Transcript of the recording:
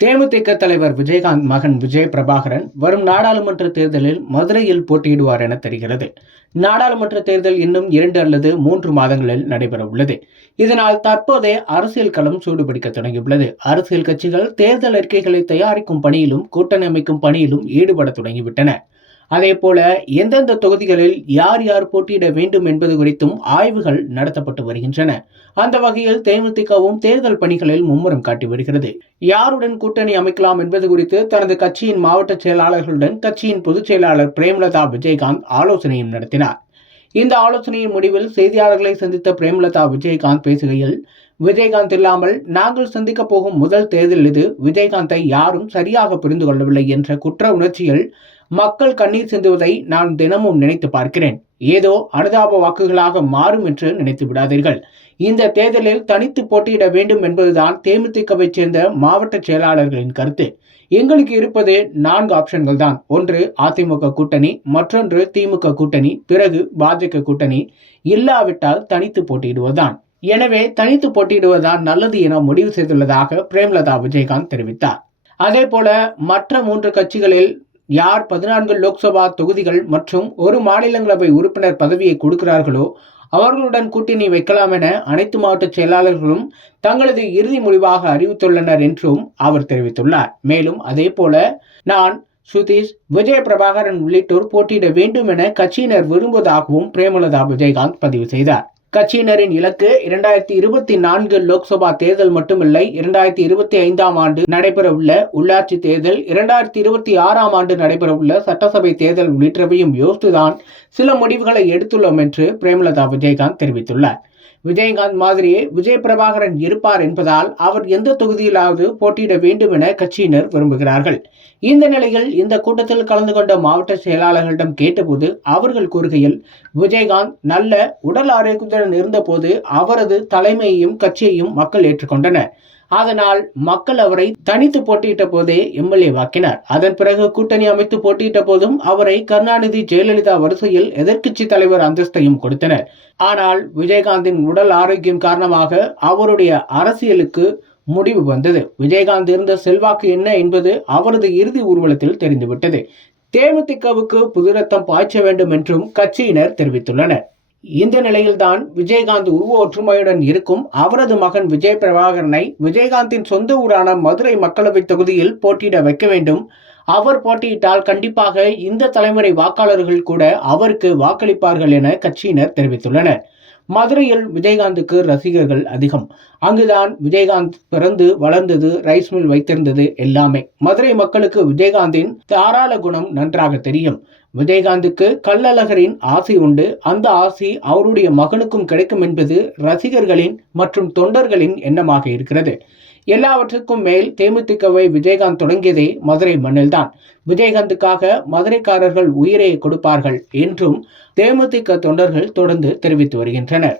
தேமுதிக தலைவர் விஜயகாந்த் மகன் விஜய் பிரபாகரன் வரும் நாடாளுமன்ற தேர்தலில் மதுரையில் போட்டியிடுவார் என தெரிகிறது. நாடாளுமன்ற தேர்தல் இன்னும் 2 அல்லது 3 மாதங்களில் நடைபெற உள்ளது. இதனால் தற்போதே அரசியல் களம் சூடுபிடிக்க தொடங்கியுள்ளது. அரசியல் கட்சிகள் தேர்தல் அறிக்கைகளை தயாரிக்கும் பணியிலும் கூட்டணி அமைக்கும் பணியிலும் ஈடுபட தொடங்கிவிட்டன. அதேபோல எந்தெந்த தொகுதிகளில் யார் யார் போட்டியிட வேண்டும் என்பது குறித்தும் ஆய்வுகள் நடத்தப்பட்டு வருகின்றன. அந்த வகையில் தேமுதிகவும் தேர்தல் பணிகளில் மும்முரம் காட்டி வருகிறது. யாருடன் கூட்டணி அமைக்கலாம் என்பது குறித்து தனது கட்சியின் மாவட்ட செயலாளர்களுடன் கட்சியின் பொதுச் செயலாளர் பிரேமலதா விஜயகாந்த் ஆலோசனையும் நடத்தினார். இந்த ஆலோசனையின் முடிவில் செய்தியாளர்களை சந்தித்த பிரேமலதா விஜயகாந்த் பேசுகையில், விஜயகாந்த் இல்லாமல் நாங்கள் சந்திக்க போகும் முதல் தேர்தல் இது. விஜயகாந்தை யாரும் சரியாக புரிந்து கொள்ளவில்லை என்ற குற்ற உணர்ச்சியில் மக்கள் கண்ணீர் சிந்துவதை நான் தினமும் நினைத்து பார்க்கிறேன். ஏதோ அனுதாப வாக்குகளாக மாறும் என்று நினைத்து விடாதீர்கள். இந்த தேர்தலில் தனித்து போட்டியிட வேண்டும் என்பதுதான் தேமுதிகவை சேர்ந்த மாவட்ட செயலாளர்களின் கருத்து. எங்களுக்கு இருப்பது 4 ஆப்ஷன்கள் தான். ஒன்று அதிமுக கூட்டணி, மற்றொன்று திமுக கூட்டணி, பிறகு பாஜக கூட்டணி, இல்லாவிட்டால் தனித்து போட்டியிடுவதுதான். எனவே தனித்து போட்டியிடுவதுதான் நல்லது என முடிவு செய்துள்ளதாக பிரேமலதா விஜயகாந்த் தெரிவித்தார். அதே போல மற்ற 3 கட்சிகளில் யார் 14 லோக்சபா தொகுதிகள் மற்றும் ஒரு மாநிலங்களவை உறுப்பினர் பதவியை கொடுக்கிறார்களோ அவர்களுடன் கூட்டணி வைக்கலாம் என அனைத்து மாவட்ட செயலாளர்களும் தங்களது இறுதி முடிவாக அறிவித்துள்ளனர் என்றும் அவர் தெரிவித்துள்ளார். மேலும் அதே போல நான், சுதீஷ், விஜய் பிரபாகரன் உள்ளிட்டோர் போட்டியிட வேண்டும் என கட்சியினர் விரும்புவதாகவும் பிரேமலதா விஜயகாந்த் பதிவு செய்தார். கட்சியினரின் இலக்கு 2024 லோக்சபா தேர்தல் மட்டுமில்லை, 2025ஆம் ஆண்டு நடைபெறவுள்ள உள்ளாட்சி தேர்தல், 2026ஆம் ஆண்டு நடைபெறவுள்ள சட்டசபை தேர்தல் உள்ளிட்டவையும் யோசித்துதான் சில முடிவுகளை எடுத்துள்ளோம் என்று பிரேமலதா விஜயகாந்த் தெரிவித்துள்ளார். விஜயகாந்த் மாதிரியே விஜய் பிரபாகரன் இருப்பார் என்பதால் அவர் எந்த தொகுதியிலாவது போட்டியிட வேண்டும் என கட்சியினர் விரும்புகிறார்கள். இந்த நிலையில் இந்த கூட்டத்தில் கலந்து கொண்ட மாவட்ட செயலாளர்களிடம் கேட்டபோது அவர்கள் கூறுகையில், விஜயகாந்த் நல்ல உடல் ஆரோக்கியத்துடன் இருந்தபோது அவரது தலைமையையும் கட்சியையும் மக்கள் ஏற்றுக்கொண்டனர். அதனால் மக்கள் அவரை தனித்து போட்டியிட்ட போதே எம்எல்ஏ வாக்கினர். அதன் பிறகு கூட்டணி அமைத்து போட்டியிட்ட போதும் அவரை கருணாநிதி, ஜெயலலிதா வரிசையில் எதிர்க்கட்சி தலைவர் அந்தஸ்தையும் கொடுத்தனர். ஆனால் விஜயகாந்தின் உடல் ஆரோக்கியம் காரணமாக அவருடைய அரசியலுக்கு முடிவு வந்தது. விஜயகாந்த் இருந்த செல்வாக்கு என்ன என்பது அவரது இறுதி ஊர்வலத்தில் தெரிந்துவிட்டது. தேமுதிகவுக்கு புது ரத்தம் பாய்ச்ச வேண்டும் என்றும் கட்சியினர் தெரிவித்துள்ளனர். இந்த நிலையில்தான் விஜயகாந்த் உருவ ஒற்றுமையுடன் இருக்கும் அவரது மகன் விஜய் பிரபாகரனை விஜயகாந்தின் சொந்த ஊரான மதுரை மக்களவை தொகுதியில் போட்டியிட வைக்க வேண்டும். அவர் போட்டியிட்டால் கண்டிப்பாக இந்த தலைமுறை வாக்காளர்கள் கூட அவருக்கு வாக்களிப்பார்கள் என கட்சியினர் தெரிவித்துள்ளனர். மதுரையில் விஜயகாந்துக்கு ரசிகர்கள் அதிகம். அங்குதான் விஜயகாந்த் பிறந்து வளர்ந்தது, ரைஸ் மில் வைத்திருந்தது எல்லாமே. மதுரை மக்களுக்கு விஜயகாந்தின் தாராள குணம் நன்றாக தெரியும். விஜயகாந்துக்கு கள்ளழகரின் ஆசை உண்டு. அந்த ஆசை அவருடைய மகனுக்கும் கிடைக்கும் என்பது ரசிகர்களின் மற்றும் தொண்டர்களின் எண்ணமாக இருக்கிறது. எல்லாவற்றுக்கும் மேல் தேமுதிகவை விஜயகாந்த் தொடங்கியதே மதுரை மண்ணில்தான். விஜயகாந்துக்காக மதுரைக்காரர்கள் உயிரை கொடுப்பார்கள் என்றும் தேமுதிக தொண்டர்கள் தொடர்ந்து தெரிவித்து வருகின்றனர்.